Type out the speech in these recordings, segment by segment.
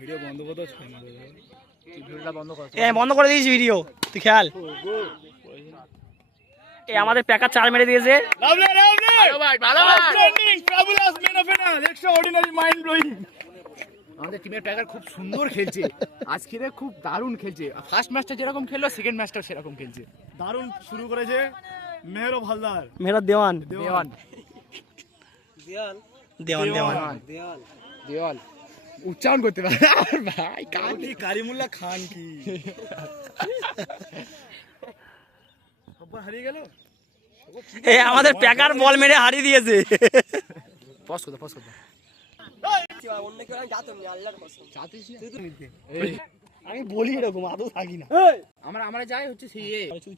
Video বন্ধ করে দিয়েছি ভিডিও, তুই খেয়াল। আমাদের প্যাকার 4 মেরে দিয়েছে। আমাদের টিমের প্যাকার খুব সুন্দর খেলছে আজকে, খুব দারুণ খেলছে। ফার্স্ট ম্যাচটা যেরকম খেললো সেকেন্ড ম্যাচটাও সেরকম খেলছে। দারুণ শুরু করেছে মেহের হালদার, মেহের দেওয়ান দেওয়ান দেওয়ান দেওয়ান দেওয়াল উচ্চারণ করতে পারে ভাই। কারিমুল্লাহ খান কি হারিয়ে গেল। আমাদের প্যাকার বল মেরে হারিয়ে দিয়েছে। পজ করতে আমি বলি এরকম আদৌ থাকি না। আমরা যাই হচ্ছে সেই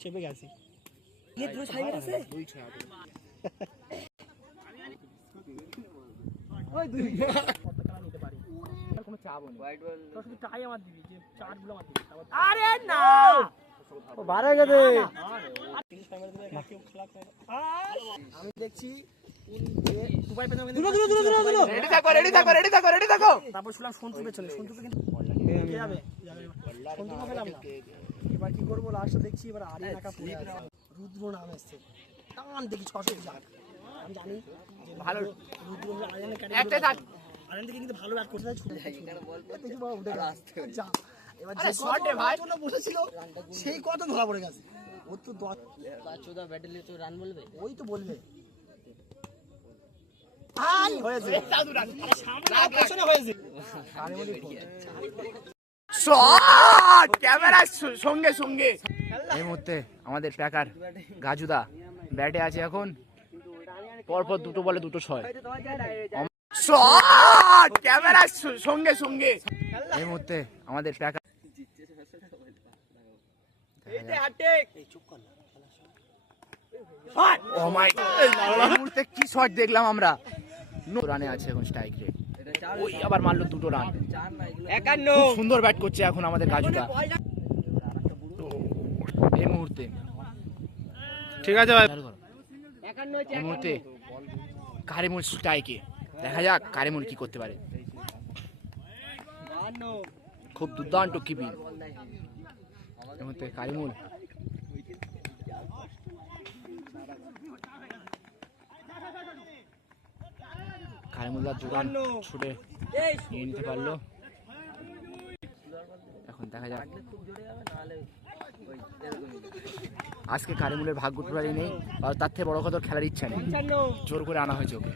চেপে গেছি। আমি দেখছি তারপর শুনলাম সন্তুর পেছনে, সন্তুকে কিন্তু এবার কি করবো, লাস্টে দেখছি এবার রুদ্র নাম এসছে, টান দেখি 600 যাক। আমি জানি ভালো রুদ্র আরেন থেকে কিন্তু ভালো ব্যাট করতে বসেছিল, সেই কত ধরা পড়ে গেছে। ওর তো 14 ব্যাটেলে তো রান বলবে, ওই তো বলবে সঙ্গে সঙ্গে। এই মুহূর্তে আমাদের প্যাকার গাজুদা ব্যাটে আছে এখন, পরপর 2 বলে 2 6। ক্যামেরার সঙ্গে সঙ্গে এই মুহূর্তে আমাদের প্যাকার কি শট দেখলাম আমরা। 9 রানে আছে এখন স্ট্রাইক রেট। ওই আবার মারলো 2 রান। খুব সুন্দর ব্যাট করছে এখন আমাদের গাজুদা এই মুহূর্তে। ঠিক আছে ভাই, এই মুহূর্তে কারিমুল স্ট্রাইকে, দেখা যাক কারিমুল কি করতে পারে। খুব দুর্দান্ত কিপিং এই মুহূর্তে কারিমুল। কারিমুল্লাহ জোরান ছুটে নিয়ে নিতে পারলো। এখন দেখা যাক, আজকে কারিমুলের ভাগ্য টোটালি নেই, আর তার থেকে বড় কথা খেলার ইচ্ছা নেই, জোর করে আনা হয়েছে ওকে।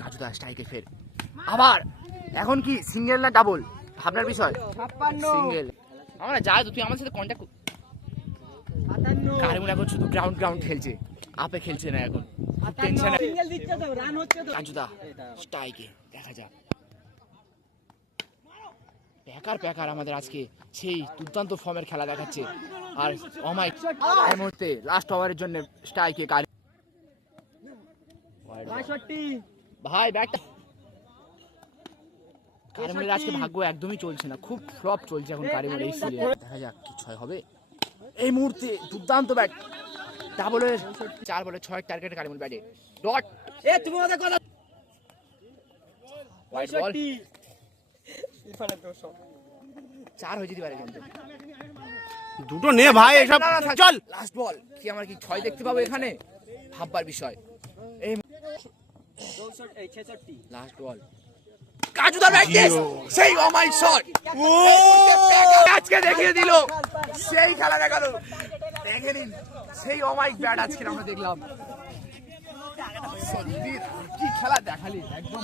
গাজুদা স্ট্রাইকে ফের আবার, এখন কি সিঙ্গেল না ডাবল ভাবনার বিষয়। সিঙ্গেল আমরা যাই তো, তুই আমার সাথে কন্ট্যাক্ট। কারিমুল এখন শুধু গ্রাউন্ড খেলছে, আপে খেলছে না এখন, টেনশন। গাজুদা স্ট্রাইকে, দেখা যাক। প্যাকার আমাদের আজকে সেই দুর্দান্ত ফর্মের খেলা দেখাচ্ছে। আর অমাইক এই মুহূর্তে লাস্ট ওভারের জন্য স্ট্রাইকে ভাই ব্যাটটা। কারিমুলের আজকে ভাগ্য একদমই চলছে না, খুব ফ্লপ চলছে এখন কারিমুলের এই সিরিজে। দেখা যাক কি 6 হবে। এই মুহূর্তে দুর্দান্ত ব্যাট, ডাবলের 4 বলে 6 টার্গেট কারিমুল ব্যাটে। ডট তুমি আমাদের কথা হোয়াইট বল 4 হয়ে যেতে পারে কিন্তু। 2 নে ভাই, এসব চল। লাস্ট বল কি আমরা কি 6 দেখতে পাবো এখানে, ভাববার বিষয়। এই 66 লাস্ট বল, গাজুদা ব্যাট সেই অমাই শট। আজকে দেখিয়ে দিল, সেই খেলা দেখালো। দেখে নিন সেই অমাইক ব্যাট আজকে আমরা দেখলাম। কি খেলা দেখালি একদম।